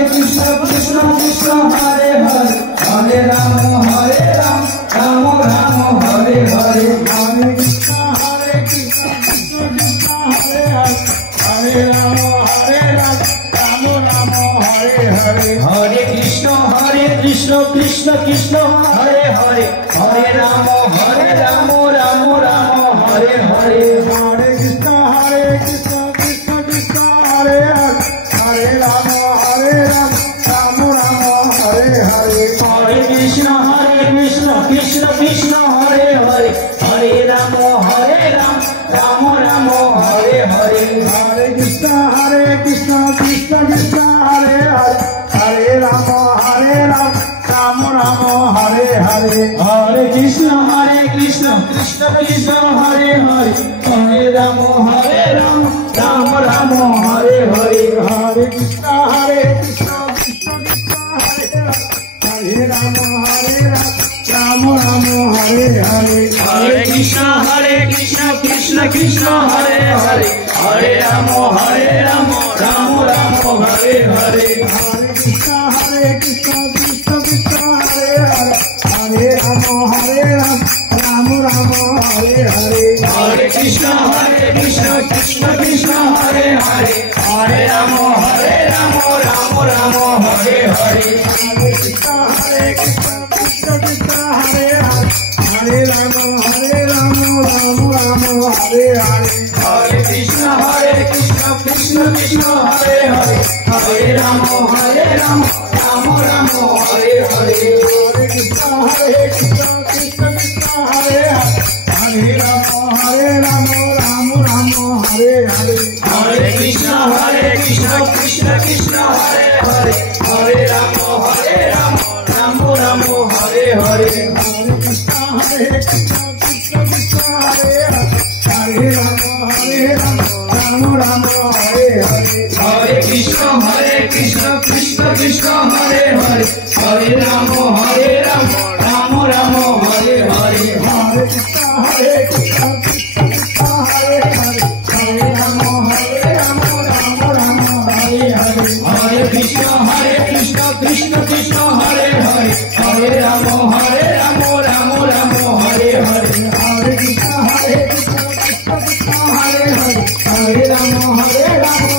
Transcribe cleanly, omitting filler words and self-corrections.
Krishna Krishna Krishna Hare Hare Hare Ram Ram Ram Hare Hare Hare Krishna Krishna Krishna Hare Hare Hare Ram Ram Ram Hare Hare Hare Krishna Krishna Krishna Hare Hare Hare Ram Ram Ram Hare Hare Hare Krishna Krishna Krishna Hare Hare Hare Ram Ram Ram Hare Hare Hare Krishna Krishna Krishna Hare Hare Hare Ram Ram Ram Hare Hare Hare Krishna Krishna Krishna Hare Hare Hare Ram Ram Ram Hare Hare Hare Krishna Krishna Krishna Hare Hare Hare Ram Ram Ram Hare Hare Hare Krishna Krishna Krishna Hare Hare Ram Ram Ram Hare Hare Hare Krishna Krishna Krishna Hare Hare Hare Ram Ram Ram Hare Hare Hare Krishna Krishna Krishna Hare Hare Hare Ram Ram Ram Hare Hare Hare Krishna Krishna Krishna Hare Hare Hare Ram Ram Ram Hare Hare Hare Krishna Krishna Krishna Hare Hare Hare Ram Ram Ram Hare Hare Hare Krishna Krishna Krishna Hare Hare Hare Ram Ram Ram Hare Hare Hare Krishna Krishna Krishna Hare Hare Hare Ram Ram Ram Hare Hare Hare Krishna Krishna Krishna Hare Hare Hare Ram Ram Ram Hare Hare Hare Krishna Krishna Krishna Hare Hare Ram Ram Hare Hare Hare Krishna Krishna Krishna Hare Hare Hare Ram Ram Ram Hare Hare Hare Krishna Krishna Krishna Hare Hare Hare Ram Ram Ram Hare Hare Hare Krishna Krishna Krishna Hare Hare Hare Ram Ram Ram Hare Hare Hare Krishna Krishna Krishna Hare Hare Hare Ram